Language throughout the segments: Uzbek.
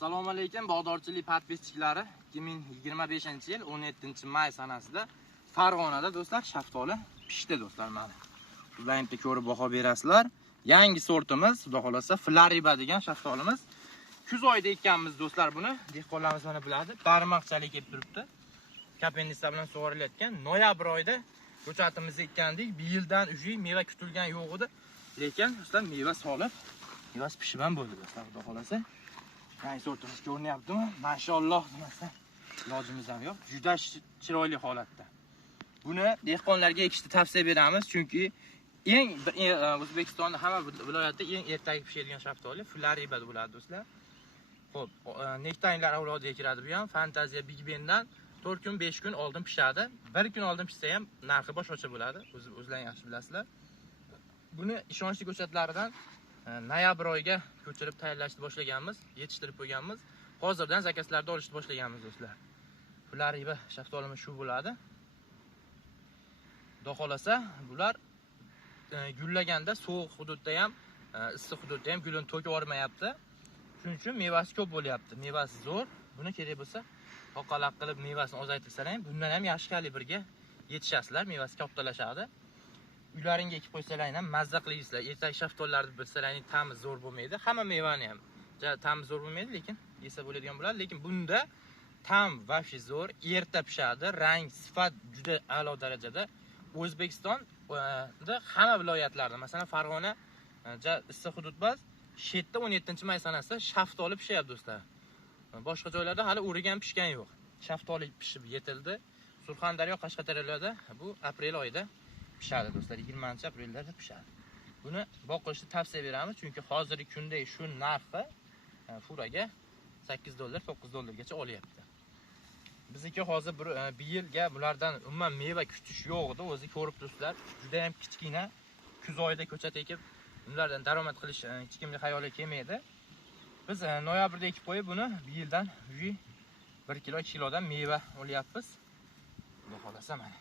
Assalomu alaykum bog'dorchilik podpischiklari. 2025-yil 17-may sanasida Farg'onada do'stlar shaftoli pishdi do'stlar mana. Sizlarga ko'rib baho berasizlar. Yangi sortimiz, xudo xolasa Flariba degan shaftolimiz. Kuz oyida ekkanmiz do'stlar buni. Dehqonlarimiz mana biladi. Barmoqchalik kelib turibdi. Kapendista bilan sug'orilayotgan. Noyabr oyida ko'chatimizni ekkandik. Bu yildan uji meva kutilgan yo'q edi. Lekin do'stlar meva solib, mevasi pishib ham bo'ldi do'stlar, xudo xolasa. Yangi sortimiz ko'rinyaptimi? Mashalloh demasa ilojimiz ham yo'q. Juda chiroyli holatda. Buni dehqonlarga ekishni tavsiya beramiz, chunki O'zbekistonda hamma viloyatda eng ertaga pishadigan shaftoli Flariba bo'ladi do'stlar. Xo'p, nektarinlar avlodiga kiradi bu ham. Fantaziya Big Bendan 4 kun, 5 kun oldin pishadi. 1 kun oldin pishsa ham narxi boshqacha bo'ladi. O'zlaring yaxshi bilasizlar. Buni ishonchli ko'chatlaridan noyabr oyiga ko'chirib tayyorlashni boshlaganmiz, yetishtirib qo'yganmiz. Hozirdan zakazlarni olishni boshlaganmiz do'stlar. Flariba shaftolimiz shu bo'ladi. Xudo xolasa bular gullaganda sovuq hududda ham, issiq hududda ham gulini to'kib olmayapti. Shuning uchun mevasi ko'p bo'lyapti. Mevasi zo'r. Buni kerak bo'lsa oqalaq qilib mevasini ozaytirsalar ham bundan ham yaxshi kalibrga yetishasizlar, mevasi kattalashadi. Uylaringga ekib qo'ysalaring ham mazza qilaysizlar. Ertak shaftollarni bilsalaring ta'mi zo'r bo'lmaydi. Hamma mevani ham ta'mi zo'r bo'lmaydi, lekin yesa bo'ladigan bo'ladi. Lekin bunda ta'm vafshi zo'r, erta pishadi, rang, sifat juda a'lo darajada. O'zbekistonda hamma viloyatlarda, masalan, Farg'ona issiq hudud bas, Shetda 17-may sanasida shaftoli pishyapti do'stlar. Boshqa joylarda hali o'rigan pishgan yo'q. Shaftoli pishib yetildi. Surxondaryo, Qashqadaryolarda bu aprel oyida pishadi do'stlar, 20-aprelda pishadi. Buni boqishni tavsiya beramiz, chunki hozirgi kunda shu narxi furaga $8, $9gacha olyapti. Bizniki hozir bir yilga bulardan umuman meva kutish yo'q edi, o'zi ko'rib turibsizlar. Juda ham kichkina kuz oyida ko'chat ekib, ulardan daromad qilish hech kimning xayoliga kelmaydi. Biz noyabrda ekib qo'yib buni bir yildan 1 kilo, 2 kilodan meva olyapmiz. Xudo xolasa mana.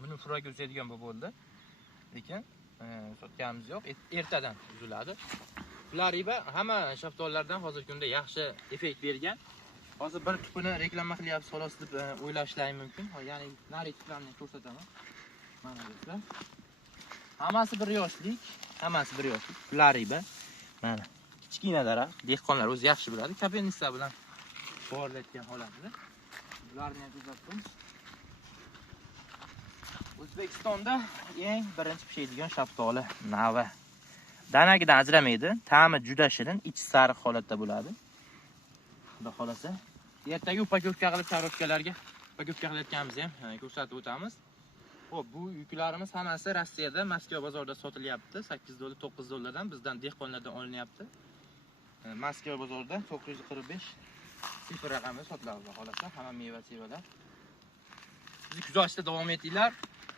Buni furaga uzadigan bo'ldi. Lekin sotganimiz yo'q. Ertadan uziladi. Flariba hamma shaftollardan hozirgi kunda yaxshi effekt bergan. Hozir bir tupini reklama qilyapsiz xolos deb o'ylashlaring mumkin. Ya'ni nari tiplarni ko'rsataman. Mana do'stlar. Hammasi bir yoshlik, Flariba. Mana kichkina daraxt, dehqonlar o'zi yaxshi biladi. Kapendista bilan sug'orilayotgan holatida. Bularni ham kuzatdim. O'zbekistonda eng birinchi pishadigan shaftoli navi. Danagidan ajramaydi. Ta'mi juda shirin, ichi sariq holatda bo'ladi. Xudo xolasa, ertaga upakovka qilib tarovkalarga upakovka qilayotganimizni ham ko'rsatib o'tamiz. Xo'p, bu yuklarimiz hammasi Rossiyada, Moskva bozorida sotilyapti. $8, $9dan bizdan dehqonlardan olinyapti. Moskva bozorida 945 sifir raqamda sotiladi xudo xolasa. Hamma meva-sevalar. Bizni kuzatishda davom etinglar.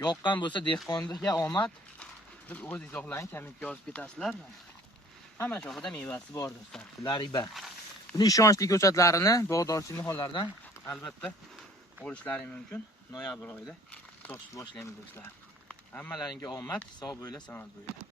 Yoqqan bo'lsa dehqonga omad. Siz o'zingiz xohlang kommentga yozib ketasizlar. Hamma shoxida mevasi bor do'stlar. Flariba. Buni ishonchli ko'chatlarini bog'dorchilik niholardan albatta olishlaring mumkin. Noyabr oyida sotishni boshlaymiz do'stlar. Hammalaringga omad, sog' bo'yla, salomat bo'yla.